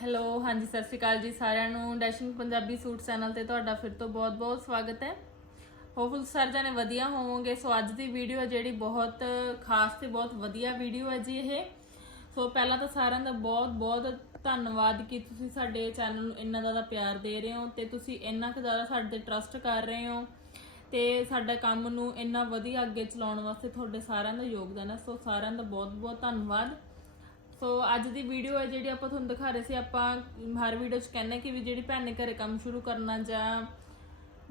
Hello, ਹਾਂਜੀ, ਸਤਿ ਸ਼੍ਰੀ ਅਕਾਲ ਜੀ ਸਾਰਿਆਂ ਨੂੰ। ਡੈਸ਼ਿੰਗ ਪੰਜਾਬੀ ਸੂਟ ਚੈਨਲ ਤੇ ਤੁਹਾਡਾ ਫਿਰ ਤੋਂ ਬਹੁਤ-ਬਹੁਤ ਸਵਾਗਤ ਹੈ। ਹੋਪਫੁਲ ਸਾਰੇ ਜਾਣੇ ਵਧੀਆ ਹੋਵੋਗੇ। ਸੋ ਅੱਜ ਦੀ ਵੀਡੀਓ ਹੈ ਜਿਹੜੀ ਬਹੁਤ ਖਾਸ ਤੇ ਬਹੁਤ ਵਧੀਆ ਵੀਡੀਓ ਹੈ ਜੀ ਇਹ। ਸੋ ਪਹਿਲਾਂ ਤਾਂ ਸਾਰਿਆਂ ਦਾ ਬਹੁਤ-ਬਹੁਤ ਧੰਨਵਾਦ ਕਿ ਤੁਸੀਂ ਸਾਡੇ ਚੈਨਲ ਨੂੰ ਇੰਨਾ ਜ਼ਿਆਦਾ ਪਿਆਰ ਦੇ ਰਹੇ ਹੋ ਤੇ ਤੁਸੀਂ ਇੰਨਾ ਕੁ ਜ਼ਿਆਦਾ ਸਾਡੇ ਤੇ ਟਰਸਟ ਕਰ ਰਹੇ ਹੋ ਤੇ ਸਾਡਾ ਕੰਮ ਨੂੰ ਇੰਨਾ ਵਧੀਆ ਅੱਗੇ ਚਲਾਉਣ ਵਾਸਤੇ ਤੁਹਾਡੇ ਸਾਰਿਆਂ ਦਾ ਯੋਗਦਾਨ ਹੈ। ਸੋ ਸਾਰਿਆਂ ਦਾ ਬਹੁਤ-ਬਹੁਤ ਧੰਨਵਾਦ। ਸੋ ਅੱਜ ਦੀ ਵੀਡੀਓ ਹੈ ਜਿਹੜੀ ਆਪਾਂ ਤੁਹਾਨੂੰ ਦਿਖਾ ਰਹੇ ਸੀ, ਆਪਾਂ ਹਰ ਵੀਡੀਓ 'ਚ ਕਹਿੰਦੇ ਕਿ ਵੀ ਜਿਹੜੀ ਭੈਣ ਨੇ ਘਰੇ ਕੰਮ ਸ਼ੁਰੂ ਕਰਨਾ ਜਾਂ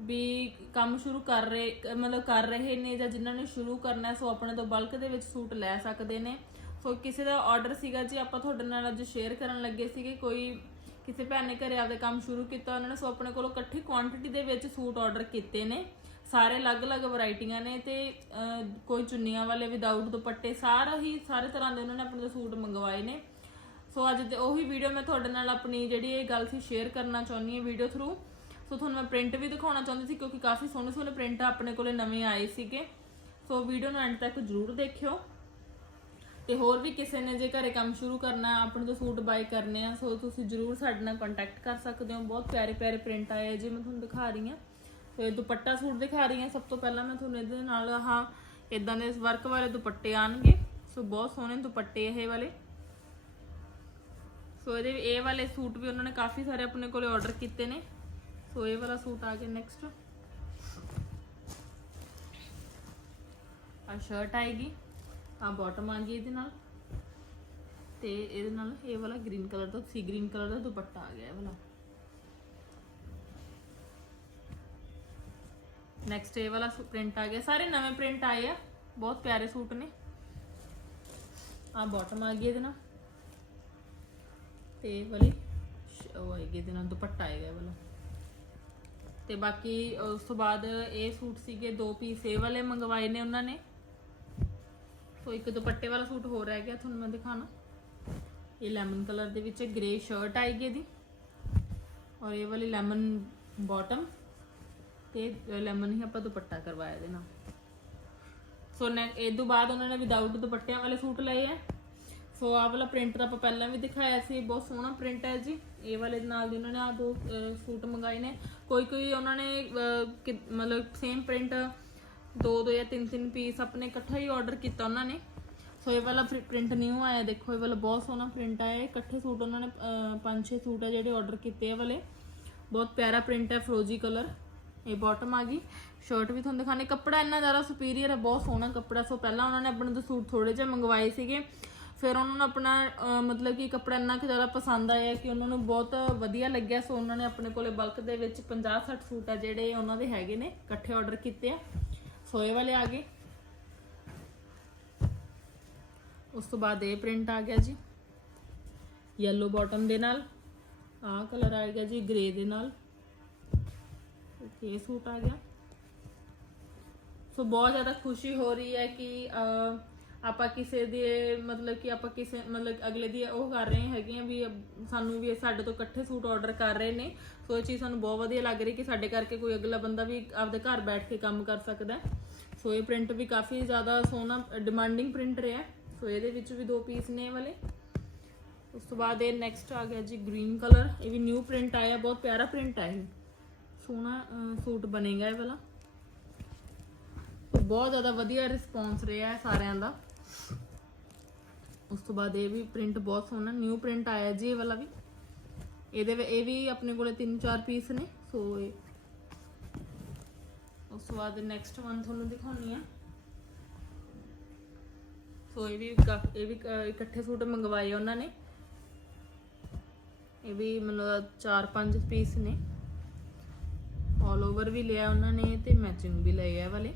ਵੀ ਕੰਮ ਸ਼ੁਰੂ ਕਰ ਰਹੇ, ਮਤਲਬ ਕਰ ਰਹੇ ਨੇ ਜਾਂ ਜਿਨ੍ਹਾਂ ਨੇ ਸ਼ੁਰੂ ਕਰਨਾ, ਸੋ ਆਪਣੇ ਤੋਂ ਬਲਕ ਦੇ ਵਿੱਚ ਸੂਟ ਲੈ ਸਕਦੇ ਨੇ। ਸੋ ਕਿਸੇ ਦਾ ਆਰਡਰ ਸੀਗਾ ਜੀ, ਆਪਾਂ ਤੁਹਾਡੇ ਨਾਲ ਅੱਜ ਸ਼ੇਅਰ ਕਰਨ ਲੱਗੇ ਸੀਗੇ, ਕੋਈ ਕਿਸੇ ਭੈਣ ਨੇ ਘਰੇ ਆਪਦੇ ਕੰਮ ਸ਼ੁਰੂ ਕੀਤਾ, ਉਹਨਾਂ ਨੇ ਸੋ ਆਪਣੇ ਕੋਲੋਂ ਇਕੱਠੀ ਕੁਆਂਟੀਟੀ ਦੇ ਵਿੱਚ ਸੂਟ ਆਰਡਰ ਕੀਤੇ ਨੇ। ਸਾਰੇ ਅਲੱਗ-ਅਲੱਗ ਵੈਰਾਈਟੀਆਂ ਨੇ ਤੇ ਅਹ, ਕੋਈ ਚੁੰਨੀਆਂ ਵਾਲੇ ਵਿਦਆਊਟ ਦੁਪੱਟੇ ਸਾਰਾ ਹੀ ਸਾਰੇ ਤਰ੍ਹਾਂ ਦੇ ਉਹਨਾਂ ਨੇ ਆਪਣੇ ਤੋਂ ਸੂਟ ਮੰਗਵਾਏ ਨੇ। ਸੋ ਅੱਜ ਤੇ ਉਹੀ ਵੀਡੀਓ ਮੈਂ ਤੁਹਾਡੇ ਨਾਲ ਆਪਣੀ ਜਿਹੜੀ ਇਹ ਗੱਲ ਸੀ ਸ਼ੇਅਰ ਕਰਨਾ ਚਾਹੁੰਦੀ ਹਾਂ ਵੀਡੀਓ ਥਰੂ ਸੋ ਤੁਹਾਨੂੰ ਮੈਂ ਪ੍ਰਿੰਟ ਵੀ ਦਿਖਾਉਣਾ ਚਾਹੁੰਦੀ ਸੀ ਕਿਉਂਕਿ ਕਾਫੀ ਸੋਹਣੇ ਸੋਹਣੇ ਪ੍ਰਿੰਟ ਆਪਣੇ ਕੋਲੇ ਨਵੇਂ ਆਏ ਸੀਗੇ। ਸੋ ਵੀਡੀਓ ਨੂੰ ਐਂਡ ਤੱਕ ਜਰੂਰ ਦੇਖਿਓ। ਤੇ ਹੋਰ ਵੀ ਕਿਸੇ ਨੇ ਜੇ ਘਰੇ ਕੰਮ ਸ਼ੁਰੂ ਕਰਨਾ ਹੈ, ਆਪਣੇ ਤੋਂ ਸੂਟ ਬਾਈ ਕਰਨੇ ਆ ਸੋ ਤੁਸੀਂ ਜਰੂਰ ਸਾਡੇ ਨਾਲ ਕੰਟੈਕਟ ਕਰ ਸਕਦੇ ਹੋ। ਬਹੁਤ ਪਿਆਰੇ ਪਿਆਰੇ ਪ੍ਰਿੰਟ ਆਏ ਆ ਜੀ ਮੈਂ ਤੁਹਾਨੂੰ ਦਿਖਾ ਰਹੀ ਹਾਂ। ਤੇ ਦੁਪੱਟਾ ਸੂਟ ਦਿਖਾ ਰਹੀ ਹਾਂ। ਸਭ ਤੋਂ ਪਹਿਲਾਂ ਮੈਂ ਤੁਹਾਨੂੰ ਇਹਦੇ ਨਾਲ ਆਹ ਇਦਾਂ ਦੇ ਵਰਕ ਵਾਲੇ ਦੁਪੱਟੇ ਆਣਗੇ। ਸੋ ਬਹੁਤ ਸੋਹਣੇ ਦੁਪੱਟੇ ਇਹ ਵਾਲੇ। ਸੋ ਇਹਦੇ, ਇਹ ਵਾਲੇ ਸੂਟ ਵੀ ਉਹਨਾਂ ਨੇ ਕਾਫੀ ਸਾਰੇ ਆਪਣੇ ਕੋਲੇ ਆਰਡਰ ਕੀਤੇ ਨੇ। ਸੋ ਇਹ ਵਾਲਾ ਸੂਟ ਆ ਗਿਆ ਨੈਕਸਟ ਆ ਸ਼ਰਟ ਆਏਗੀ। ਆ ਬਾਟਮ ਆ ਗਈ ਇਹਦੇ ਨਾਲ। ਤੇ ਇਹਦੇ ਨਾਲ ਇਹ ਵਾਲਾ ਗ੍ਰੀਨ ਕਲਰ ਦਾ ਸੀ ਗ੍ਰੀਨ ਕਲਰ ਦਾ ਦੁਪੱਟਾ ਆ ਗਿਆ ਇਹ ਵਾਲਾ। ਨੈਕਸਟ ਇਹ ਵਾਲਾ ਪ੍ਰਿੰਟ ਆ ਗਿਆ। ਸਾਰੇ ਨਵੇਂ ਪ੍ਰਿੰਟ ਆਏ ਆ। ਬਹੁਤ ਪਿਆਰੇ ਸੂਟ ਨੇ। ਆ ਬਾਟਮ ਆ ਗਈ ਇਹਦੇ ਨਾਲ। ਤੇ ਇਹ ਵਾਲੀ ਸ਼- ਉਹ ਆਏਗੀ ਇਹਦੇ ਨਾਲ, ਦੁਪੱਟਾ ਆਏਗਾ ਵਾਲਾ। ਤੇ ਬਾਕੀ ਉਸ ਤੋਂ ਬਾਅਦ ਇਹ ਸੂਟ ਸੀਗੇ ਦੋ ਪੀਸ ਇਹ ਵਾਲੇ ਮੰਗਵਾਏ ਨੇ ਉਹਨਾਂ ਨੇ। ਸੋ ਇੱਕ ਦੁਪੱਟੇ ਵਾਲਾ ਸੂਟ ਹੋਰ ਰਹਿ ਗਿਆ ਤੁਹਾਨੂੰ ਮੈਂ ਦਿਖਾਣਾ। ਇਹ ਲੈਮਨ ਕਲਰ ਦੇ ਵਿੱਚ ਗ੍ਰੇ ਸ਼ਰਟ ਆਏਗੀ ਇਹਦੀ। ਔਰ ਇਹ ਵਾਲੀ ਲੈਮਨ ਬਾਟਮ ਤੇ ਲੈਮਨ ਹੀ ਆਪਾਂ ਦੁਪੱਟਾ ਕਰਵਾਇਆ ਇਹਦੇ ਨਾਲ। ਸੋ, ਨੇ, ਇਹ ਤੋਂ ਬਾਅਦ ਉਹਨਾਂ ਨੇ ਵਿਦਆਊਟ ਦੁਪੱਟਿਆਂ ਵਾਲੇ ਸੂਟ ਲਏ ਆ। ਸੋ, ਆਹ ਵਾਲਾ ਪ੍ਰਿੰਟ ਤਾਂ ਆਪਾਂ ਪਹਿਲਾਂ ਵੀ ਦਿਖਾਇਆ ਸੀ, ਬਹੁਤ ਸੋਹਣਾ ਪ੍ਰਿੰਟ ਹੈ ਜੀ। ਇਹ ਵਾਲੇ ਨਾਲ ਦੀ ਉਹਨਾਂ ਨੇ ਆ ਦੋ ਸੂਟ ਮੰਗਾਏ ਨੇ। ਕੋਈ ਕੋਈ ਉਹਨਾਂ ਨੇ ਕਿ- ਮਤਲਬ ਸੇਮ ਪ੍ਰਿੰਟ ਦੋ ਦੋ ਜਾਂ ਤਿੰਨ ਤਿੰਨ ਪੀਸ ਆਪਣੇ ਇਕੱਠਾ ਹੀ ਆਰਡਰ ਕੀਤਾ ਉਹਨਾਂ ਨੇ। ਸੋ, ਇਹ ਵਾਲਾ ਪ੍ਰਿੰਟ ਨਿਊ ਆਇਆ। ਦੇਖੋ, ਇਹ ਵਾਲਾ ਬਹੁਤ ਸੋਹਣਾ ਪ੍ਰਿੰਟ ਆਇਆ। ਇਕੱਠੇ ਸੂਟ ਉਹਨਾਂ ਨੇ ਪੰਜ ਛੇ ਸੂਟ ਆ ਜਿਹੜੇ ਆਰਡਰ ਕੀਤੇ ਆ ਵਾਲੇ। ਬਹੁਤ ਪਿਆਰਾ ਪ੍ਰਿੰਟ ਹੈ ਫਰੋਜੀ ਕਲਰ ਇਹ ਬਾਟਮ ਆ ਗਈ। ਸ਼ਰਟ ਵੀ ਤੁਹਾਨੂੰ ਦਿਖਾਣੇ ਕੱਪੜਾ ਇੰਨਾ ਜ਼ਿਆਦਾ ਸੁਪੀਰੀਅਰ ਹੈ ਬਹੁਤ ਸੋਹਣਾ ਕੱਪੜਾ। ਸੋ ਪਹਿਲਾਂ ਉਹਨਾਂ ਨੇ ਆਪਣੇ ਤੋਂ ਸੂਟ ਥੋੜੇ ਜਿਹੇ ਮੰਗਵਾਏ ਸੀਗੇ। ਫਿਰ ਉਹਨਾਂ ਨੂੰ ਆਪਣਾ ਮਤਲਬ ਕਿ ਕੱਪੜਾ ਇੰਨਾ ਕੁ ਜ਼ਿਆਦਾ ਪਸੰਦ ਆਇਆ ਕਿ ਉਹਨਾਂ ਨੂੰ ਬਹੁਤ ਵਧੀਆ ਲੱਗਿਆ। ਸੋ ਉਹਨਾਂ ਨੇ ਆਪਣੇ ਕੋਲੇ ਬਲਕ ਦੇ ਵਿੱਚ 50 60 ਸੂਟ ਆ ਜਿਹੜੇ ਉਹਨਾਂ ਦੇ ਹੈਗੇ ਨੇ, ਇਕੱਠੇ ਆਰਡਰ ਕੀਤੇ ਆ। ਸੋ ਇਹ ਵਾਲੇ ਆ ਗਏ। ਉਸ ਤੋਂ ਬਾਅਦ ਇਹ ਪ੍ਰਿੰਟ ਆ ਗਿਆ ਜੀ। ਯੈਲੋ ਬਾਟਮ ਦੇ ਨਾਲ। ਆਹ ਕਲਰ ਆ ਗਿਆ ਜੀ ਗ੍ਰੇ ਦੇ ਨਾਲ। ਇਹ ਸੂਟ ਆ ਗਿਆ ਸੋ ਬਹੁਤ ਜ਼ਿਆਦਾ ਖੁਸ਼ੀ ਹੋ ਰਹੀ ਹੈ ਕਿ ਆਪਾਂ ਕਿਸੇ ਦੇ ਮਤਲਬ ਕਿ ਆਪਾਂ ਕਿਸੇ ਮਤਲਬ ਅਗਲੇ ਦੀ ਉਹ ਕਰ ਰਹੇ ਹੈਗੇ ਆ ਵੀ ਸਾਨੂੰ ਵੀ ਇਹ ਸਾਡੇ ਤੋਂ ਇਕੱਠੇ ਸੂਟ ਆਰਡਰ ਕਰ ਰਹੇ ਨੇ ਸੋ ਇਹ ਚੀਜ਼ ਸਾਨੂੰ ਬਹੁਤ ਵਧੀਆ ਲੱਗ ਰਹੀ ਕਿ ਸਾਡੇ ਕਰਕੇ ਕੋਈ ਅਗਲਾ ਬੰਦਾ ਵੀ ਆਪਦੇ ਘਰ ਬੈਠ ਕੇ ਕੰਮ ਕਰ ਸਕਦਾ ਸੋ ਇਹ ਪ੍ਰਿੰਟ ਵੀ ਕਾਫੀ ਜ਼ਿਆਦਾ ਸੋਹਣਾ ਡਿਮਾਂਡਿੰਗ ਪ੍ਰਿੰਟ ਰਿਹਾ ਸੋ ਇਹਦੇ ਵਿੱਚ ਵੀ ਦੋ ਪੀਸ ਨੇ ਇਹ ਵਾਲੇ ਉਸ ਤੋਂ ਬਾਅਦ ਇਹ ਨੈਕਸਟ ਆ ਗਿਆ ਜੀ ਗ੍ਰੀਨ ਕਲਰ ਇਹ ਵੀ ਨਿਊ ਪ੍ਰਿੰਟ ਆਇਆ ਬਹੁਤ ਪਿਆਰਾ ਪ੍ਰਿੰਟ ਹੈ ਇਹ ਸੋਹਣਾ ਸੂਟ ਬਣੇਗਾ ਇਹ ਵਾਲਾ। ਬਹੁਤ ਜ਼ਿਆਦਾ ਵਧੀਆ ਰਿਸਪੌਂਸ ਰਿਹਾ ਹੈ ਸਾਰਿਆਂ ਦਾ। ਉਸ ਤੋਂ ਬਾਅਦ ਇਹ ਵੀ ਪ੍ਰਿੰਟ ਬਹੁਤ ਸੋਹਣਾ ਨਿਊ ਪ੍ਰਿੰਟ ਆਇਆ ਜੀ ਇਹ ਵਾਲਾ ਵੀ। ਇਹਦੇ ਇਹ ਵੀ ਆਪਣੇ ਕੋਲੇ 3-4 ਪੀਸ ਨੇ ਸੋ ਇਹ। ਉਸ ਤੋਂ ਬਾਅਦ ਨੈਕਸਟ ਵਨ ਤੁਹਾਨੂੰ ਦਿਖਾਉਣੀ ਆ। ਸੋ ਇਹ ਵੀ ਕਾਫ- ਇਹ ਵੀ ਇਕੱਠੇ ਸੂਟ ਮੰਗਵਾਏ ਉਹਨਾਂ ਨੇ। ਇਹ ਵੀ ਮਤਲਬ 4-5 ਪੀਸ ਨੇ। ਆਲ ਓਵਰ ਵੀ ਲਿਆ ਉਹਨਾਂ ਨੇ ਤੇ ਮੈਚਿੰਗ ਵੀ ਲਏ ਆ ਵਾਲੇ।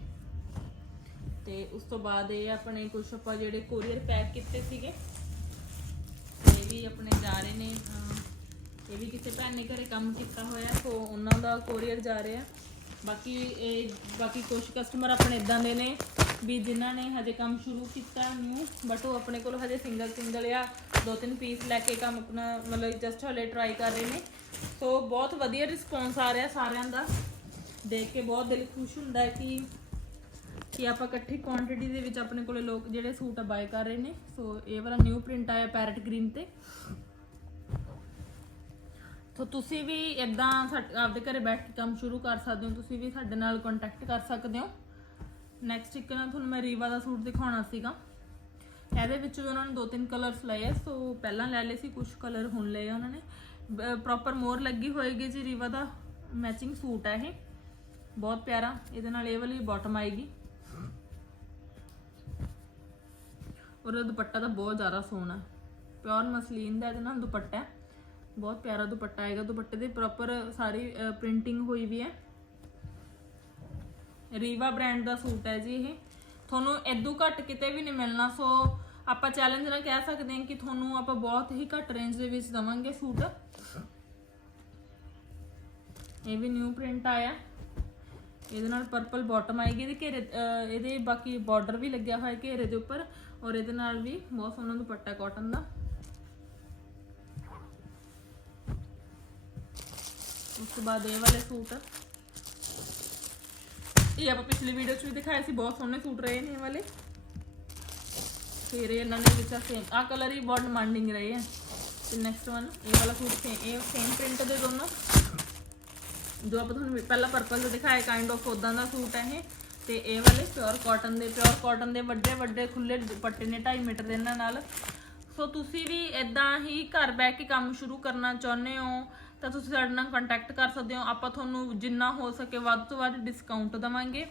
ਤੇ ਉਸ ਤੋਂ ਬਾਅਦ ਇਹ ਆਪਣੇ ਕੁਝ ਆਪਾਂ ਜਿਹੜੇ ਕੋਰੀਅਰ ਪੈਕ ਕੀਤੇ ਸੀਗੇ, ਇਹ ਵੀ ਆਪਣੇ ਜਾ ਰਹੇ ਨੇ ਇਹ ਵੀ ਕਿਸੇ ਭੈਣ ਨੇ ਘਰੇ ਕੰਮ ਕੀਤਾ ਹੋਇਆ, ਸੋ ਉਹਨਾਂ ਦਾ ਕੋਰੀਅਰ ਜਾ ਰਿਹਾ। ਬਾਕੀ ਇਹ, ਬਾਕੀ ਕੁਝ ਕਸਟਮਰ ਆਪਣੇ ਇਦਾਂ ਦੇ ਨੇ ਵੀ ਜਿਨ੍ਹਾਂ ਨੇ ਹਜੇ ਕੰਮ ਸ਼ੁਰੂ ਕੀਤਾ ਨਿਊ ਬਟ ਉਹ ਆਪਣੇ ਕੋਲ ਹਜੇ ਸਿੰਗਲ ਸਿੰਗਲ ਆ, ਦੋ ਤਿੰਨ ਪੀਸ ਲੈ ਕੇ ਕੰਮ ਆਪਣਾ, ਮਤਲਬ ਜਸਟ ਹਲੇ ਟਰਾਈ ਕਰ ਰਹੇ ਨੇ। ਸੋ ਬਹੁਤ ਵਧੀਆ ਰਿਸਪੌਂਸ ਆ ਰਿਹਾ ਸਾਰਿਆਂ ਦਾ। ਦੇਖ ਕੇ ਬਹੁਤ ਦਿਲ ਖੁਸ਼ ਹੁੰਦਾ ਹੈ ਕਿ ਕਿ ਆਪਾਂ ਇਕੱਠੀ ਕੁਆਂਟੀਟੀ ਦੇ ਵਿੱਚ ਆਪਣੇ ਕੋਲੇ ਲੋਕ ਜਿਹੜੇ ਸੂਟ ਆ ਬਾਏ ਕਰ ਰਹੇ ਨੇ। ਸੋ ਇਹ ਵਾਲਾ ਨਿਊ ਪ੍ਰਿੰਟ ਆਇਆ ਪੈਰਟ ਗ੍ਰੀਨ ਤੇ। ਸੋ ਤੁਸੀਂ ਵੀ ਇਦਾਂ ਆਪਦੇ ਘਰੇ ਬੈਠ ਕੇ ਕੰਮ ਸ਼ੁਰੂ ਕਰ ਸਕਦੇ ਹੋ। ਤੁਸੀਂ ਵੀ ਸਾਡੇ ਨਾਲ ਕੰਟੈਕਟ ਕਰ ਸਕਦੇ ਹੋ। ਨੈਕਸਟ ਇੱਕ ਨਾ ਤੁਹਾਨੂੰ ਮੈਂ ਰੀਵਾ ਦਾ ਸੂਟ ਦਿਖਾਉਣਾ ਸੀਗਾ। ਇਹਦੇ ਵਿੱਚ ਵੀ ਉਹਨਾਂ ਨੇ ਦੋ ਤਿੰਨ ਕਲਰਸ ਲਏ ਸੋ ਪਹਿਲਾਂ ਲੈ ਲਏ ਸੀ ਕੁਝ ਕਲਰ ਹੁਣ ਲਏ ਉਹਨਾਂ ਨੇ। ਪ੍ਰੋਪਰ ਮੋਰ ਲੱਗੀ ਹੋਏਗੀ ਜੀ ਰੀਵਾ ਦਾ ਮੈਚਿੰਗ ਸੂਟ ਹੈ ਇਹ। ਬਹੁਤ ਪਿਆਰਾ। ਇਹਦੇ ਨਾਲ ਇਹ ਵਾਲੀ ਬਾਟਮ ਆਏਗੀ। ਔਰ ਦੁਪੱਟਾ ਤਾਂ ਬਹੁਤ ਜ਼ਿਆਦਾ ਸੋਹਣਾ। ਪਿਓਰ ਮਸਲੀਨ ਦਾ ਇਹਦੇ ਨਾਲ ਦੁਪੱਟਾ ਹੈ। ਬਹੁਤ ਪਿਆਰਾ ਦੁਪੱਟਾ ਆਏਗਾ। ਦੁਪੱਟੇ ਦੇ ਪ੍ਰੋਪਰ ਸਾਰੀ ਪ੍ਰਿੰਟਿੰਗ ਹੋਈ ਵੀ ਹੈ। ਰੀਵਾ ਬ੍ਰਾਂਡ ਦਾ ਸੂਟ ਹੈ ਜੀ ਇਹ। ਤੁਹਾਨੂੰ ਇਦੋਂ ਘੱਟ ਕਿਤੇ ਵੀ ਨਹੀਂ ਮਿਲਣਾ। ਸੋ ਆਪਾਂ ਚੈਲੰਜ ਨਾਲ ਕਹਿ ਸਕਦੇ ਹਾਂ ਕਿ ਤੁਹਾਨੂੰ ਆਪਾਂ ਬਹੁਤ ਹੀ ਘੱਟ ਰੇਂਜ ਦੇ ਵਿੱਚ ਦਵਾਂਗੇ ਸੂਟ। ਇਹ ਵੀ ਨਿਊ ਪ੍ਰਿੰਟ ਆਇਆ। ਇਹਦੇ ਨਾਲ ਪਰਪਲ ਬਾਟਮ ਆਏਗੀ ਇਹਦੇ ਘੇਰੇ ਇਹਦੇ ਬਾਕੀ ਬਾਰਡਰ ਵੀ ਲੱਗਿਆ ਹੋਇਆ ਘੇਰੇ ਦੇ ਉੱਪਰ ਔਰ ਇਹਦੇ ਨਾਲ ਵੀ ਬਹੁਤ ਸੋਹਣਾ ਦੁਪੱਟਾ ਕਾਟਨ ਦਾ। ਉਸ ਤੋਂ ਬਾਅਦ ਇਹ ਵਾਲੇ ਸੂਟ। ਇਹ ਆਪਾਂ ਪਿਛਲੀ ਵੀਡੀਓ 'ਚ ਵੀ ਦਿਖਾਏ ਸੀ, ਬਹੁਤ ਸੋਹਣੇ ਸੂਟ ਰਹੇ ਨੇ ਇਹ ਵਾਲੇ। ਫਿਰ ਇਹਨਾਂ ਦੇ ਵਿੱਚ ਸੇਮ ਆ ਕਲਰ ਹੀ ਬਹੁਤ ਡਿਮਾਂਡਿੰਗ ਰਹੇ ਆ ਤੇ ਨੈਕਸਟ ਵਨ ਇਹ ਵਾਲਾ ਸੂਟ ਸੇਮ ਇਹ ਸੇਮ ਪ੍ਰਿੰਟ ਦੇ ਦੋਨੋਂ ਜੋ ਆਪਾਂ ਤੁਹਾਨੂੰ ਪਹਿਲਾਂ ਪਰਪਲ ਦਾ ਦਿਖਾਇਆ ਕਾਈਂਡ ਆਫ ਉਦਾਂ ਦਾ ਸੂਟ ਹੈ ਇਹ ਤੇ ਇਹ ਵਾਲੇ ਪਿਓਰ ਕਾਟਨ ਦੇ ਪਿਓਰ ਕਾਟਨ ਦੇ ਵੱਡੇ ਵੱਡੇ ਖੁੱਲੇ ਦੁਪੱਟੇ ਨੇ 2.5 ਮੀਟਰ ਦੇ ਇਹਨਾਂ ਨਾਲ ਸੋ ਤੁਸੀਂ ਵੀ ਇਦਾਂ ਹੀ ਘਰ ਬਹਿ ਕੇ ਕੰਮ ਸ਼ੁਰੂ ਕਰਨਾ ਚਾਹੁੰਦੇ ਹੋ ਤਾਂ ਤੁਸੀਂ ਸਾਡੇ ਨਾਲ ਕੰਟੈਕਟ ਕਰ ਸਕਦੇ ਹੋ ਆਪਾਂ ਤੁਹਾਨੂੰ ਜਿੰਨਾ ਹੋ ਸਕੇ ਵੱਧ ਤੋਂ ਵੱਧ ਡਿਸਕਾਊਂਟ ਦਵਾਂਗੇ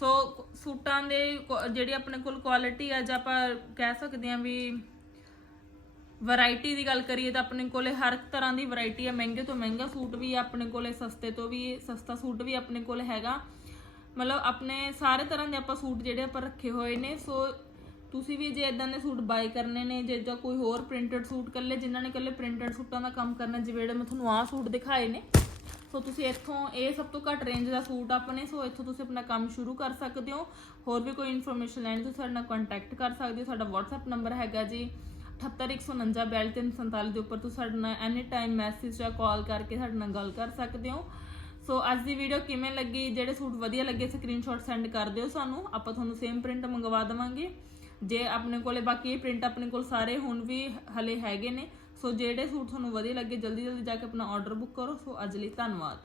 ਸੋ ਸੂਟਾਂ ਦੇ ਕੁ- ਜਿਹੜੀ ਆਪਣੇ ਕੋਲ ਕੁਆਲਿਟੀ ਆ, ਜਾਂ ਆਪਾਂ ਕਹਿ ਸਕਦੇ ਹਾਂ ਵੀ ਵੈਰਾਈਟੀ ਦੀ ਗੱਲ ਕਰੀਏ ਤਾਂ ਆਪਣੇ ਕੋਲੇ ਹਰ ਇੱਕ ਤਰ੍ਹਾਂ ਦੀ ਵੈਰਾਈਟੀ ਆ। ਮਹਿੰਗੇ ਤੋਂ ਮਹਿੰਗਾ ਸੂਟ ਵੀ ਆ, ਆਪਣੇ ਕੋਲੇ ਸਸਤੇ ਤੋਂ ਵੀ, ਸਸਤਾ ਸੂਟ ਵੀ ਆਪਣੇ ਕੋਲ ਹੈਗਾ। ਮਤਲਬ ਆਪਣੇ ਸਾਰੇ ਤਰ੍ਹਾਂ ਦੇ ਆਪਾਂ ਸੂਟ ਜਿਹੜੇ ਆਪਾਂ ਰੱਖੇ ਹੋਏ ਨੇ। ਸੋ ਤੁਸੀਂ ਵੀ ਜੇ ਇਦਾਂ ਦੇ ਸੂਟ ਬਾਈ ਕਰਨੇ ਨੇ, ਜੇ ਜਾਂ ਕੋਈ ਹੋਰ ਪ੍ਰਿੰਟਡ ਸੂਟ ਕੱਲੇ ਜਿਨ੍ਹਾਂ ਨੇ ਕੱਲੇ ਪ੍ਰਿੰਟਡ ਸੂਟਾਂ ਦਾ ਕੰਮ ਕਰਨਾ, ਜਿਵੇਂ ਜਿਹੜੇ ਮੈਂ ਤੁਹਾਨੂੰ ਆਹ ਸੂਟ ਦਿਖਾਏ ਨੇ ਸੋ ਤੁਸੀਂ ਇੱਥੋਂ, ਇਹ ਸਭ ਤੋਂ ਘੱਟ ਰੇਂਜ ਦਾ ਸੂਟ ਆਪਣੇ, ਸੋ ਇੱਥੋਂ ਤੁਸੀਂ ਆਪਣਾ ਕੰਮ ਸ਼ੁਰੂ ਕਰ ਸਕਦੇ ਹੋ। ਹੋਰ ਵੀ ਕੋਈ ਇਨਫੋਰਮੇਸ਼ਨ ਲੈਣੀ, ਤੁਸੀਂ ਸਾਡੇ ਨਾਲ ਕੰਟੈਕਟ ਕਰ ਸਕਦੇ ਹੋ। ਸਾਡਾ WhatsApp ਨੰਬਰ ਹੈਗਾ ਜੀ 78149 ਦੇ ਉੱਪਰ। ਤੁਸੀਂ ਸਾਡੇ ਨਾਲ ਐਨੀ ਟਾਈਮ ਮੈਸੇਜ ਜਾਂ ਕਾਲ ਕਰਕੇ ਸਾਡੇ ਨਾਲ ਗੱਲ ਕਰ ਸਕਦੇ ਹੋ। ਸੋ ਅੱਜ ਦੀ ਵੀਡੀਓ ਕਿਵੇਂ ਲੱਗੀ? ਜਿਹੜੇ ਸੂਟ ਵਧੀਆ ਲੱਗੇ ਸਕਰੀਨਸ਼ਾਟ ਸੈਂਡ ਕਰ ਦਿਓ ਸਾਨੂੰ। ਆਪਾਂ ਤੁਹਾਨੂੰ ਸੇਮ ਪ੍ਰਿੰਟ ਮੰਗਵਾ ਦੇਵਾਂਗੇ। ਜੇ ਆਪਣੇ ਕੋਲੇ ਬਾਕੀ ਇਹ ਪ੍ਰਿੰਟ ਆਪਣੇ ਕੋਲ ਸਾਰੇ, ਹੁਣ ਵੀ ਹਲੇ ਹੈਗੇ ਨੇ। ਸੋ ਜਿਹੜੇ ਸੂਟ ਤੁਹਾਨੂੰ ਵਧੀਆ ਲੱਗੇ ਜਲਦੀ ਜਲਦੀ ਜਾ ਕੇ ਆਪਣਾ ਆਰਡਰ ਬੁੱਕ ਕਰੋ। ਸੋ ਅੱਜ ਲਈ ਧੰਨਵਾਦ।